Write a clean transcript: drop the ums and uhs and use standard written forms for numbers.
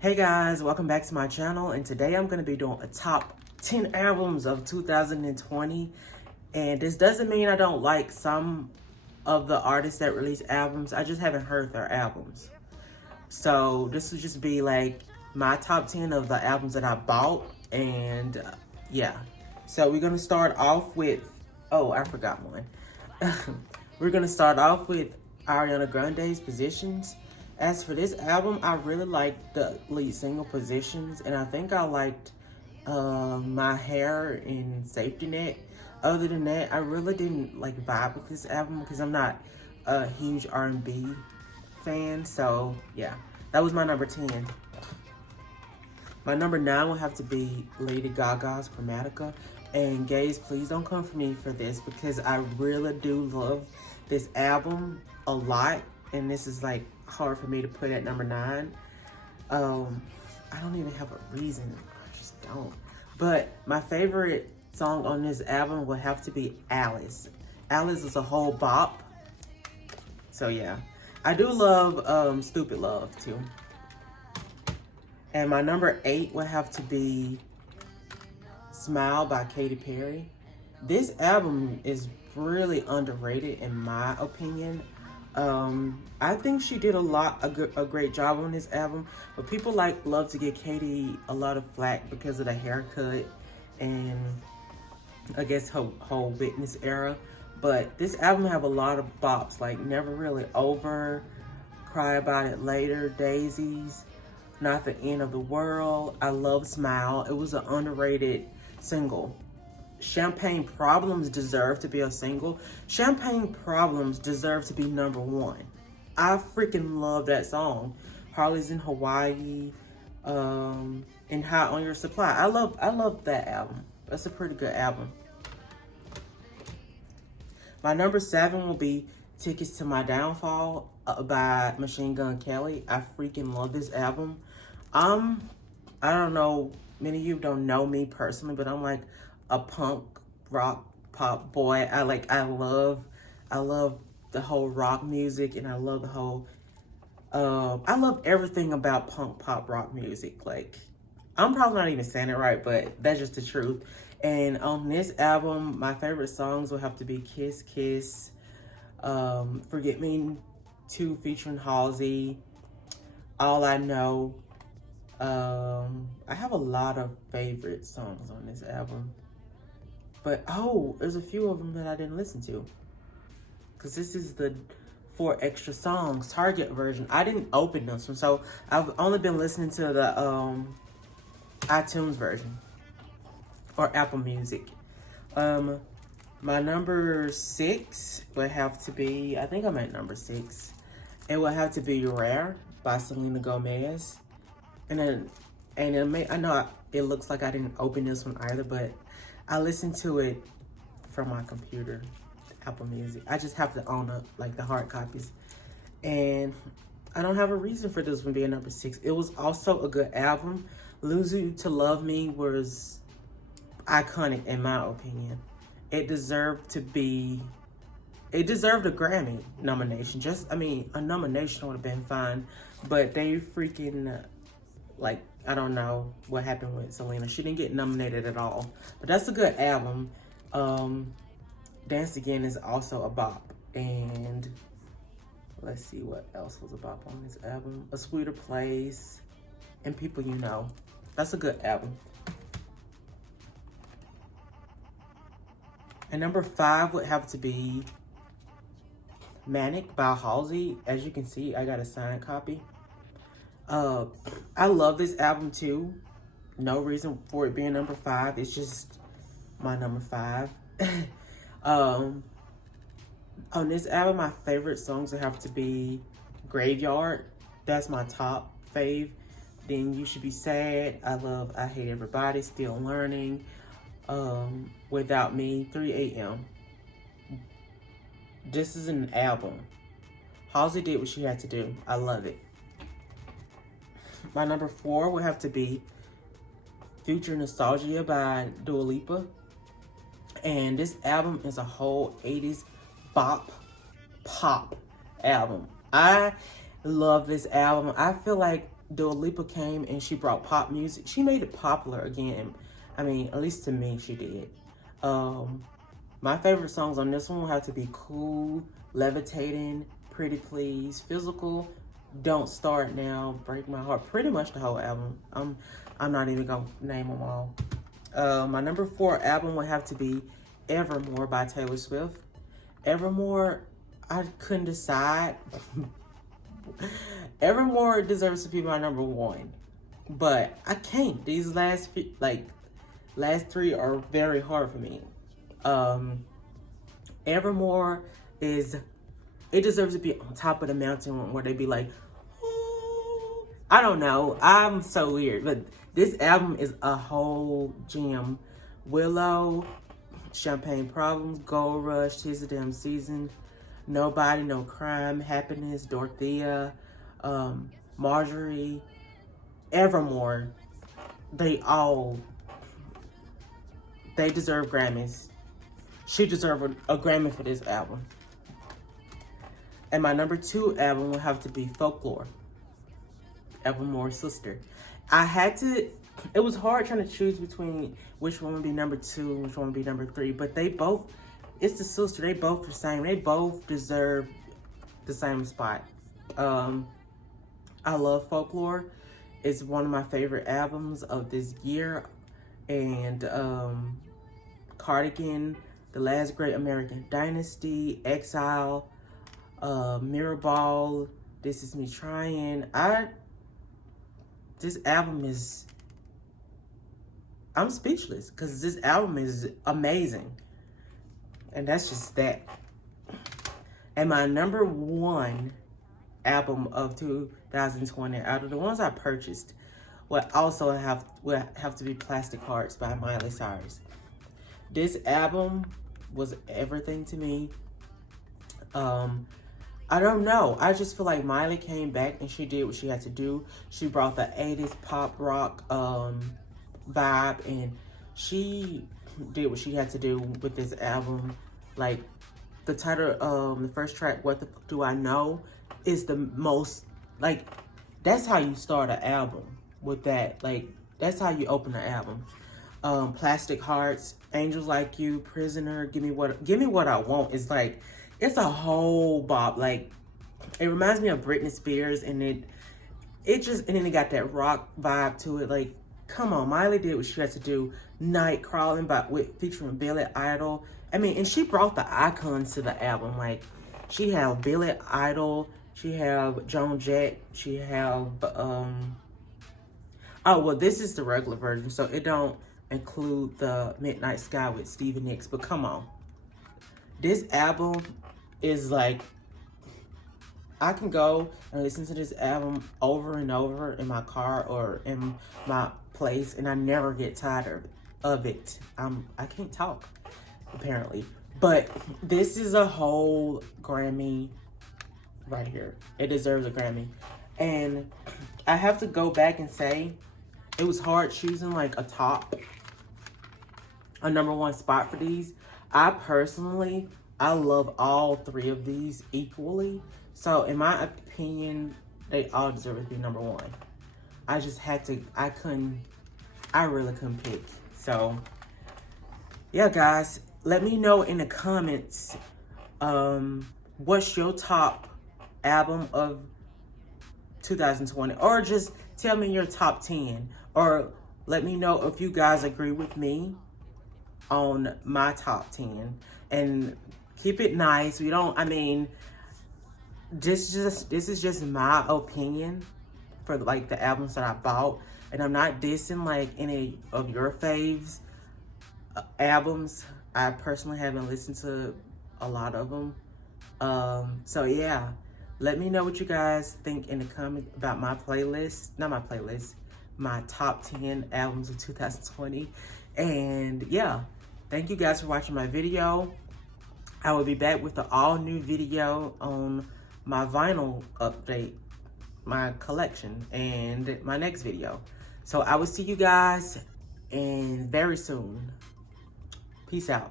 Hey guys, welcome back to my channel, and today I'm going to be doing a top 10 albums of 2020. And this doesn't mean I don't like some of the artists that release albums. I just haven't heard their albums. So this will just be like my top 10 of the albums that I bought. And yeah, so we're going to start off with, oh, I forgot one. We're going to start off with Ariana Grande's Positions. As for this album, I really liked the lead single Positions, and I think I liked My Hair and Safety Net. Other than that, I really didn't like vibe with this album because I'm not a huge R&B fan. So yeah, that was my number 10. My number 9 will have to be Lady Gaga's Chromatica. And guys, please don't come for me for this because I really do love this album a lot. And this is like hard for me to put at number 9. I don't even have a reason. I just don't. But my favorite song on this album will have to be Alice. Alice is a whole bop. So yeah. I do love Stupid Love too. And my number 8 would have to be Smile by Katy Perry. This album is really underrated in my opinion. I think she did a great job on this album, but people love to give Katy a lot of flack because of the haircut and I guess her whole Witness era. But this album have a lot of bops like Never Really Over, Cry About It Later, Daisies, Not the End of the World. I love Smile. It was an underrated single. Champagne Problems deserve to be a single. Champagne Problems deserve to be number 1. I freaking love that song. Harley's in Hawaii, and High on Your Supply. I love that album. That's a pretty good album. My number 7 will be Tickets to My Downfall by Machine Gun Kelly. I freaking love this album. I don't know, many of you don't know me personally, but I'm like a punk rock pop boy. I love the whole rock music, and I love the whole I love everything about punk pop rock music. Like, I'm probably not even saying it right, but that's just the truth. And on this album, my favorite songs will have to be Kiss Kiss, Forget Me 2 featuring Halsey, All I Know. I have a lot of favorite songs on this album. But, oh, there's a few of them that I didn't listen to. Because this is the 4 extra songs Target version. I didn't open this one, so I've only been listening to the iTunes version. Or Apple Music. My number 6 would have to be, I think I'm at number 6. It would have to be Rare by Selena Gomez. And I know it looks like I didn't open this one either, but I listened to it from my computer, Apple Music. I just have to own up like the hard copies. And I don't have a reason for this one being number 6. It was also a good album. Lose You to Love Me was iconic in my opinion. It deserved a Grammy nomination. A nomination would have been fine, but they freaking, like, I don't know what happened with Selena. She didn't get nominated at all, but that's a good album. Dance Again is also a bop, and let's see what else was a bop on this album. A Sweeter Place and People You Know. That's a good album. And number 5 would have to be Manic by Halsey. As you can see, I got a signed copy. I love this album too. No reason for it being number 5. It's just my number 5. On this album, my favorite songs would have to be Graveyard. That's my top fave. Then You Should Be Sad. I Hate Everybody. Still Learning. Without Me, 3 a.m. This is an album. Halsey did what she had to do. I love it. My number 4 would have to be Future Nostalgia by Dua Lipa. And this album is a whole 80s bop pop album. I love this album. I feel like Dua Lipa came and she brought pop music. She made it popular again. I mean, at least to me, she did. My favorite songs on this one will have to be Cool, Levitating, Pretty Please, Physical, Don't Start Now, Break My Heart. Pretty much the whole album. I'm not even gonna name them all. My number 4 album would have to be Evermore by Taylor Swift. Evermore, I couldn't decide. Evermore deserves to be my number 1, but I can't. These last 3 are very hard for me. Evermore it deserves to be on top of the mountain where they be like, ooh. I don't know. I'm so weird, but this album is a whole gem. Willow, Champagne Problems, Gold Rush, Tis the Damn Season, Nobody, No Crime, Happiness, Dorothea, Marjorie, Evermore. They deserve Grammys. She deserved a Grammy for this album. And my number 2 album will have to be Folklore, Evermore's sister. It was hard trying to choose between which one would be number 2 and which one would be number 3, but it's the sister. They both the same. They both deserve the same spot. I love Folklore. It's one of my favorite albums of this year. And Cardigan, The Last Great American Dynasty, Exile, Mirrorball, This Is Me Trying. This album is, I'm speechless because this album is amazing. And that's just that. And my number 1 album of 2020, out of the ones I purchased, would have to be Plastic Hearts by Miley Cyrus. This album was everything to me. I don't know. I just feel like Miley came back and she did what she had to do. She brought the 80s pop rock vibe, and she did what she had to do with this album. Like, the title, the first track, What the Fuck Do I Know, is the most, like, that's how you start an album with that. Like, that's how you open an album. Plastic Hearts, Angels Like You, Prisoner, Give Me What I Want. It's like, it's a whole bop. Like, it reminds me of Britney Spears, and then it got that rock vibe to it. Like, come on, Miley did what she had to do. Night Crawling featuring Billy Idol. I mean, and she brought the icons to the album. Like, she have Billy Idol, she have Joan Jett, she have oh well, this is the regular version, so it don't include the Midnight Sky with Stevie Nicks. But come on, this album is like, I can go and listen to this album over and over in my car or in my place, and I never get tired of it. I can't talk, apparently. But this is a whole Grammy right here. It deserves a Grammy. And I have to go back and say, it was hard choosing like a number 1 spot for these. I love all 3 of these equally. So in my opinion, they all deserve to be number 1. I really couldn't pick. So yeah, guys, let me know in the comments, what's your top album of 2020, or just tell me your top 10, or let me know if you guys agree with me on my top 10, and keep it nice. This is just my opinion for like the albums that I bought, and I'm not dissing like any of your faves albums. I personally haven't listened to a lot of them. So yeah, let me know what you guys think in the comments about my playlist. Not my playlist, my top 10 albums of 2020. And yeah, thank you guys for watching my video. I will be back with an all new video on my vinyl update, my collection, and my next video. So I will see you guys very soon. Peace out.